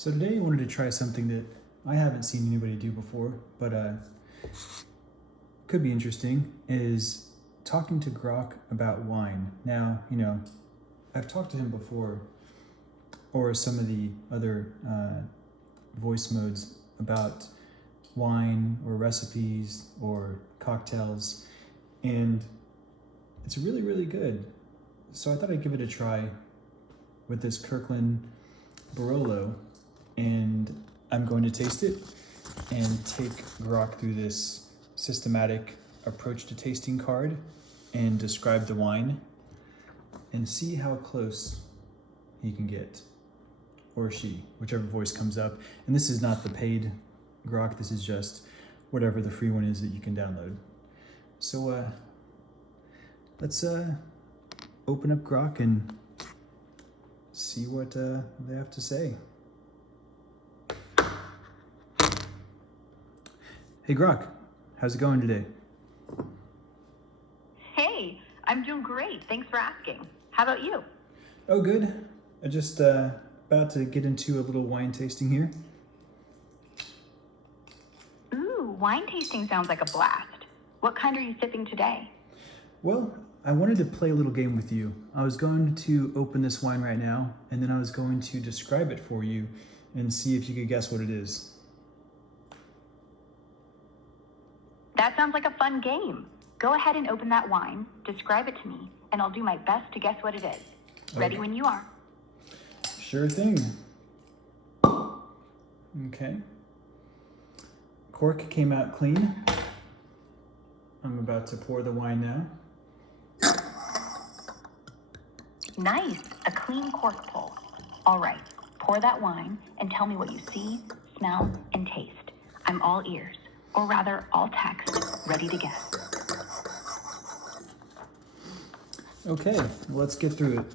So today I wanted to try something that I haven't seen anybody do before, but could be interesting, is talking to Grok about wine. Now, I've talked to him before, or some of the other voice modes about wine or recipes or cocktails, and it's really, really good. So I thought I'd give it a try with this Kirkland Barolo, and I'm going to taste it and take Grok through this systematic approach to tasting card and describe the wine and see how close he can get, or she, whichever voice comes up. And this is not the paid Grok, this is just whatever the free one is that you can download. So let's open up Grok and see what they have to say. Hey Grok, how's it going today? Hey, I'm doing great. Thanks for asking. How about you? Oh, good. I just about to get into a little wine tasting here. Ooh, wine tasting sounds like a blast. What kind are you sipping today? Well, I wanted to play a little game with you. I was going to open this wine right now, and then I was going to describe it for you and see if you could guess what it is. That sounds like a fun game. Go ahead and open that wine, describe it to me, and I'll do my best to guess what it is. Ready when you are. Sure thing. Okay. Cork came out clean. I'm about to pour the wine now. Nice, a clean cork pull. All right, pour that wine and tell me what you see, smell, and taste. I'm all ears, or rather all text, ready to guess. Okay, let's get through it.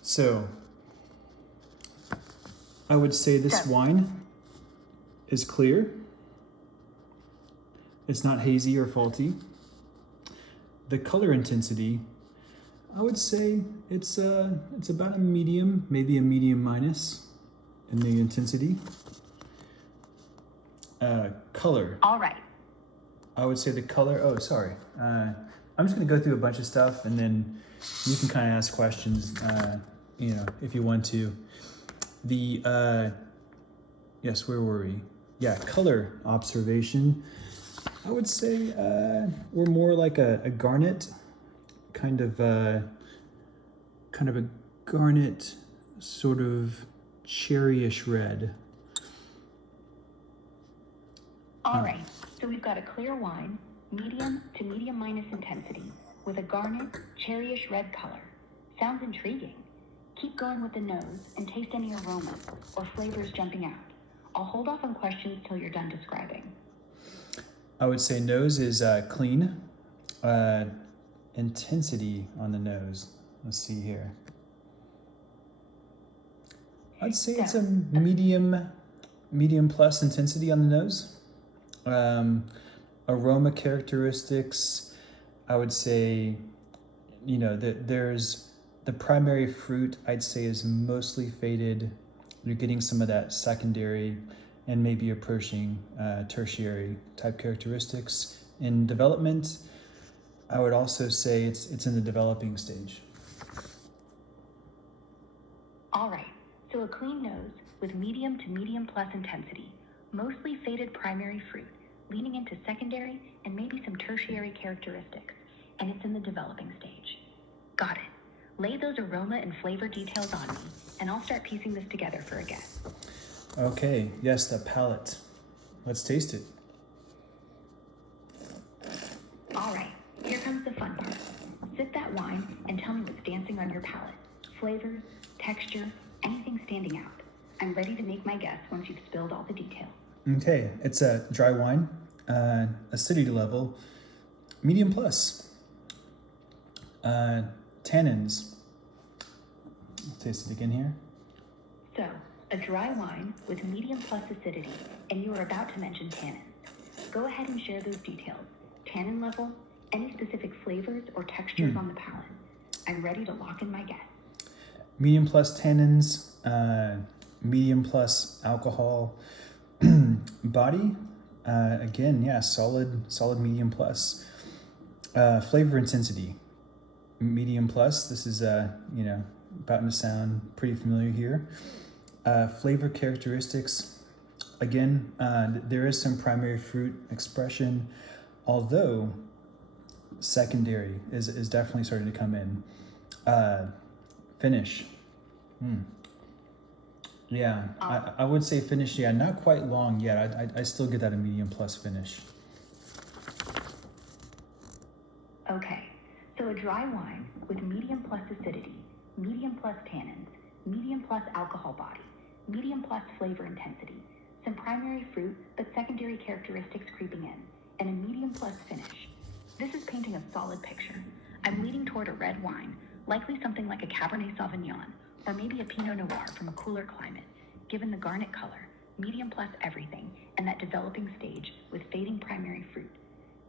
So, I would say this wine is clear. It's not hazy or faulty. The color intensity, I would say it's about a medium, maybe a medium minus in the intensity. Color. All right. I would say the color, I'm just gonna go through a bunch of stuff and then you can kind of ask questions, if you want to. Yes, where were we? Yeah, color observation. I would say we're more like a garnet, kind of a garnet, sort of cherryish red. All right, so we've got a clear wine, medium to medium minus intensity, with a garnet, cherryish red color. Sounds intriguing. Keep going with the nose and taste any aromas or flavors jumping out. I'll hold off on questions till you're done describing. I would say nose is clean. Intensity on the nose. Let's see here. I'd say it's a medium plus intensity on the nose. Aroma characteristics, I would say, that there's the primary fruit, I'd say, is mostly faded. You're getting some of that secondary and maybe approaching tertiary type characteristics. In development, I would also say it's in the developing stage. All right, so a clean nose with medium to medium plus intensity, mostly faded primary fruit, leaning into secondary and maybe some tertiary characteristics, and it's in the developing stage. Got it. Lay those aroma and flavor details on me, and I'll start piecing this together for a guess. Okay, yes, the palate. Let's taste it. All right, here comes the fun part. Sip that wine and tell me what's dancing on your palate. Flavors, texture, anything standing out. I'm ready to make my guess once you've spilled all the details. Okay, it's a dry wine, acidity level, medium plus. Tannins. I'll taste it again here. So, a dry wine with medium plus acidity, and you are about to mention tannins. Go ahead and share those details. Tannin level, any specific flavors or textures on the palate. I'm ready to lock in my guess. Medium plus tannins, medium plus alcohol. Body, again, yeah, solid medium plus. Flavor intensity, medium plus. This is, about to sound pretty familiar here. Flavor characteristics, again, there is some primary fruit expression, although secondary is definitely starting to come in. Finish. Yeah, I would say finish, yeah, not quite long yet. I still get that a medium plus finish. Okay, so a dry wine with medium plus acidity, medium plus tannins, medium plus alcohol body, medium plus flavor intensity, some primary fruit but secondary characteristics creeping in, and a medium plus finish. This is painting a solid picture. I'm leaning toward a red wine, likely something like a Cabernet Sauvignon, or maybe a Pinot Noir from a cooler climate, given the garnet color, medium plus everything, and that developing stage with fading primary fruit.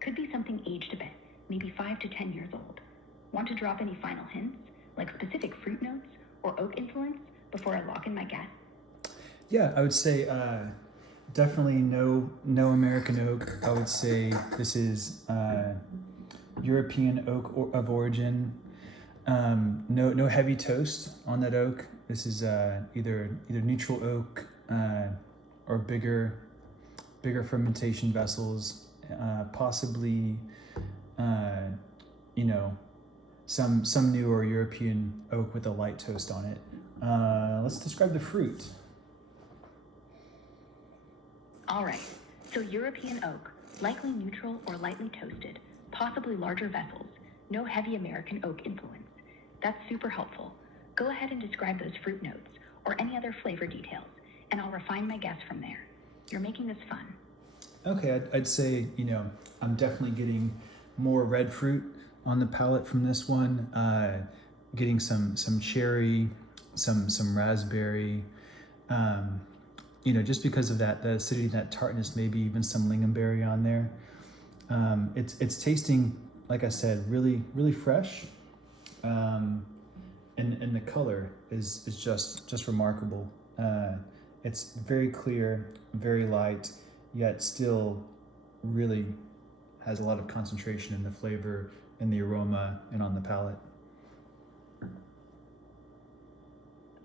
Could be something aged a bit, maybe 5 to 10 years old. Want to drop any final hints, like specific fruit notes or oak influence, before I lock in my guess? Yeah, I would say definitely no American oak. I would say this is European oak of origin. No heavy toast on that oak. This is either neutral oak or bigger fermentation vessels, possibly some newer European oak with a light toast on it. Let's describe the fruit. All right, so European oak, likely neutral or lightly toasted, possibly larger vessels, no heavy American oak influence. That's super helpful. Go ahead and describe those fruit notes or any other flavor details, and I'll refine my guess from there. You're making this fun. Okay, I'd say, I'm definitely getting more red fruit on the palate from this one. Getting some cherry, some raspberry, just because of that, the acidity, that tartness, maybe even some lingonberry on there. It's tasting, like I said, really, really fresh. And the color is just remarkable. It's very clear, very light, yet still really has a lot of concentration in the flavor and the aroma and on the palate.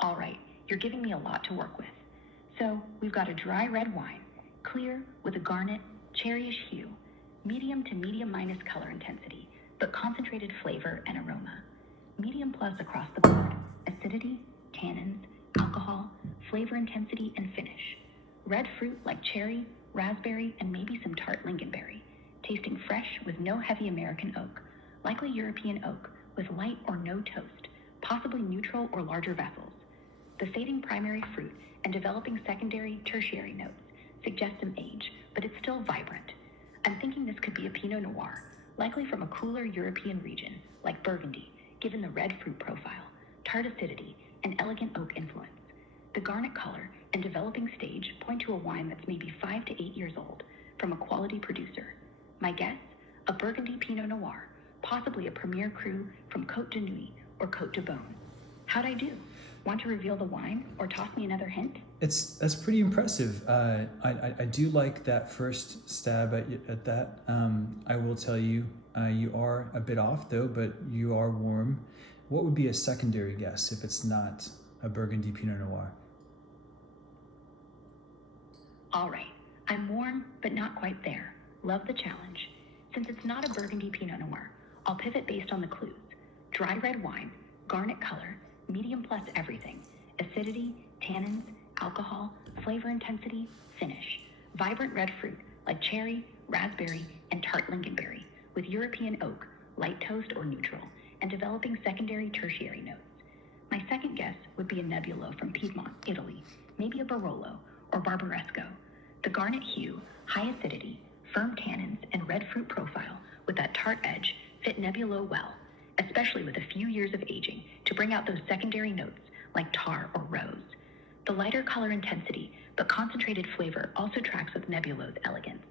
All right, you're giving me a lot to work with. So we've got a dry red wine, clear with a garnet, cherryish hue, medium to medium minus color intensity, but concentrated flavor and aroma. Medium plus across the board, acidity, tannins, alcohol, flavor intensity, and finish. Red fruit like cherry, raspberry, and maybe some tart lingonberry. Tasting fresh with no heavy American oak, likely European oak with light or no toast, possibly neutral or larger vessels. The fading primary fruit and developing secondary, tertiary notes suggest some age, but it's still vibrant. I'm thinking this could be a Pinot Noir, likely from a cooler European region, like Burgundy, given the red fruit profile, tart acidity, and elegant oak influence. The garnet color and developing stage point to a wine that's maybe 5 to 8 years old, from a quality producer. My guess, a Burgundy Pinot Noir, possibly a premier cru from Côte de Nuit or Côte de Beaune. How'd I do? Want to reveal the wine or toss me another hint? That's pretty impressive. I do like that first stab at that. I will tell you, you are a bit off though, but you are warm. What would be a secondary guess if it's not a Burgundy Pinot Noir? All right, I'm warm, but not quite there. Love the challenge. Since it's not a Burgundy Pinot Noir, I'll pivot based on the clues. Dry red wine, garnet color, medium plus everything, acidity, tannins, alcohol, flavor intensity, finish. Vibrant red fruit like cherry, raspberry, and tart lingonberry, with European oak, light toast or neutral, and developing secondary, tertiary notes. My second guess would be a Nebbiolo from Piedmont, Italy, maybe a Barolo or Barbaresco. The garnet hue, high acidity, firm tannins, and red fruit profile with that tart edge fit Nebbiolo well, especially with a few years of aging to bring out those secondary notes like tar or rose. The lighter color intensity but concentrated flavor also tracks with Nebbiolo's elegance.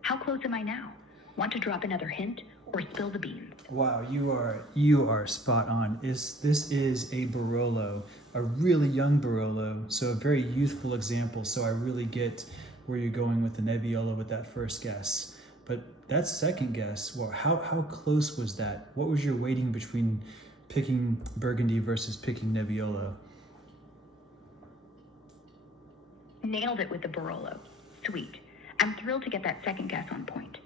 How close am I now? Want to drop another hint or spill the beans? Wow, you are spot on. This is a Barolo. a really young Barolo, so a very youthful example. So I really get where you're going with the Nebbiolo with that first guess. But that second guess, well, how close was that? What was your weighting between picking Burgundy versus picking Nebbiolo? Nailed it with the Barolo. Sweet. I'm thrilled to get that second guess on point.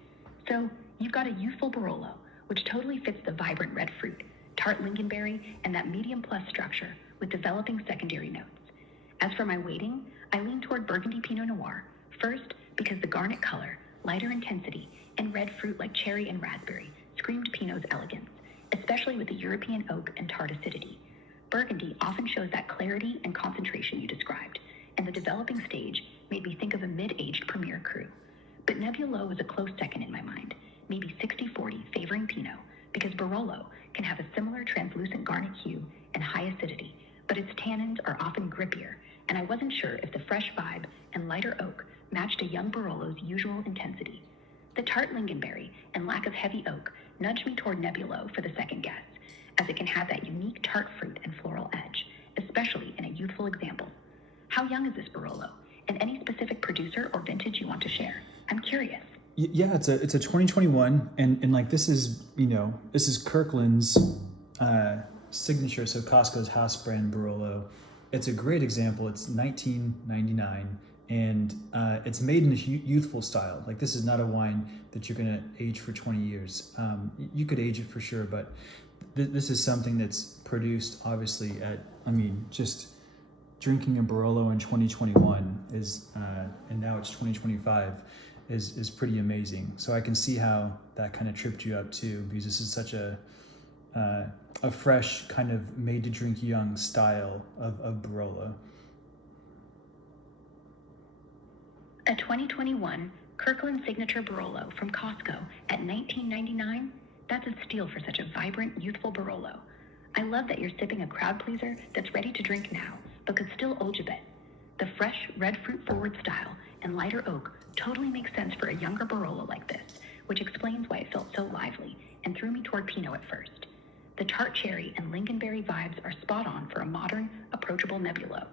So, you've got a youthful Barolo, which totally fits the vibrant red fruit, tart lingonberry, and that medium plus structure with developing secondary notes. As for my weighting, I lean toward Burgundy Pinot Noir, first because the garnet color, lighter intensity, and red fruit like cherry and raspberry screamed Pinot's elegance, especially with the European oak and tart acidity. Burgundy often shows that clarity and concentration you described, and the developing stage made me think of a mid-aged Premier Cru. But Nebbiolo was a close second in my mind, maybe 60-40 favoring Pinot, because Barolo can have a similar translucent garnet hue and high acidity, but its tannins are often grippier, and I wasn't sure if the fresh vibe and lighter oak matched a young Barolo's usual intensity. The tart lingonberry and lack of heavy oak nudged me toward Nebbiolo for the second guess, as it can have that unique tart fruit and floral edge, especially in a youthful example. How young is this Barolo? And any specific producer or vintage you want to share? I'm curious. Yeah, it's a 2021, and like this is Kirkland's signature, so Costco's house brand Barolo. It's a great example. It's 1999, and it's made in a youthful style. Like this is not a wine that you're gonna age for 20 years. You could age it for sure, but this is something that's produced obviously just drinking a Barolo in 2021 is, and now it's 2025, is pretty amazing. So I can see how that kind of tripped you up too, because this is such a fresh kind of made to drink young style of Barolo. A 2021 Kirkland Signature Barolo from Costco at $19.99? That's a steal for such a vibrant, youthful Barolo. I love that you're sipping a crowd pleaser that's ready to drink now, but could still age a bit. The fresh, red fruit forward style and lighter oak totally makes sense for a younger Barolo like this, which explains why it felt so lively and threw me toward Pinot at first. The tart cherry and lingonberry vibes are spot on for a modern, approachable Nebbiolo.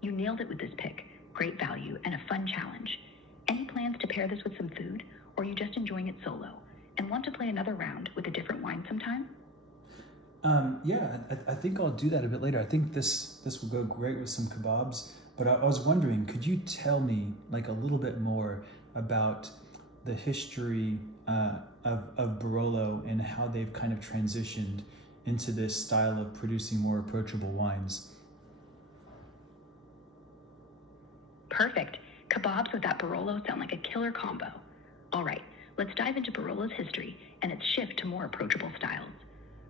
You nailed it with this pick. Great value and a fun challenge. Any plans to pair this with some food, or are you just enjoying it solo and want to play another round with a different wine sometime? Yeah, I think I'll do that a bit later. I think this will go great with some kebabs. But I was wondering, could you tell me like a little bit more about the history of Barolo and how they've kind of transitioned into this style of producing more approachable wines? Perfect. Kebabs with that Barolo sound like a killer combo. All right, let's dive into Barolo's history and its shift to more approachable styles.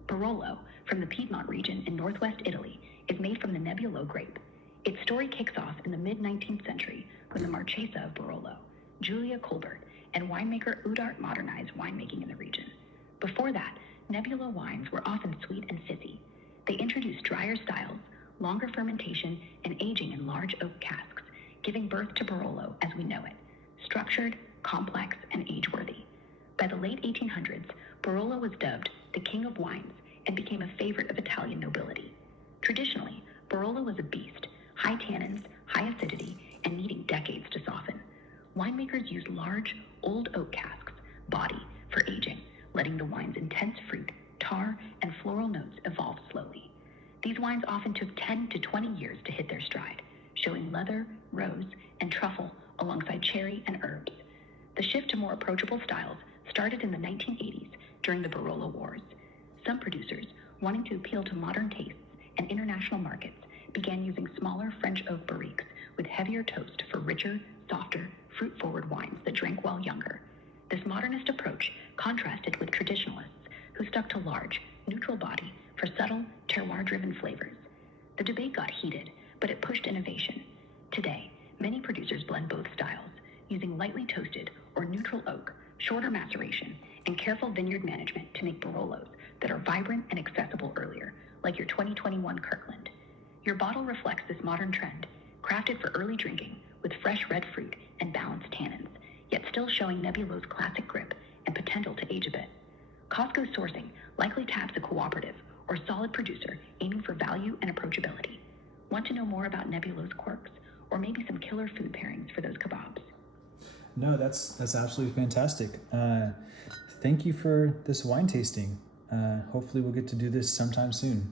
Barolo, from the Piedmont region in northwest Italy, is made from the Nebbiolo grape. Its story kicks off in the mid-19th century when the Marchesa of Barolo, Julia Colbert, and winemaker Udart modernized winemaking in the region. Before that, Nebbiolo wines were often sweet and fizzy. They introduced drier styles, longer fermentation, and aging in large oak casks, giving birth to Barolo as we know it, structured, complex, and age-worthy. By the late 1800s, Barolo was dubbed the king of wines and became a favorite of Italian nobility. Traditionally, Barolo was a beast, high tannins, high acidity, and needing decades to soften. Winemakers used large, old oak casks, body, for aging, letting the wine's intense fruit, tar, and floral notes evolve slowly. These wines often took 10 to 20 years to hit their stride, showing leather, rose, and truffle alongside cherry and herbs. The shift to more approachable styles started in the 1980s during the Barolo Wars. Some producers, wanting to appeal to modern tastes and international markets, began using smaller French oak barriques with heavier toast for richer, softer, fruit-forward wines that drank while younger. This modernist approach contrasted with traditionalists who stuck to large, neutral body for subtle, terroir-driven flavors. The debate got heated, but it pushed innovation. Today, many producers blend both styles, using lightly toasted or neutral oak, shorter maceration, and careful vineyard management to make Barolos that are vibrant and accessible earlier, like your 2021 Kirkland. Your bottle reflects this modern trend, crafted for early drinking with fresh red fruit and balanced tannins, yet still showing Nebbiolo's classic grip and potential to age a bit. Costco's sourcing likely taps a cooperative or solid producer aiming for value and approachability. Want to know more about Nebulo's quirks, or maybe some killer food pairings for those kebabs? No, that's absolutely fantastic. Thank you for this wine tasting. Hopefully we'll get to do this sometime soon.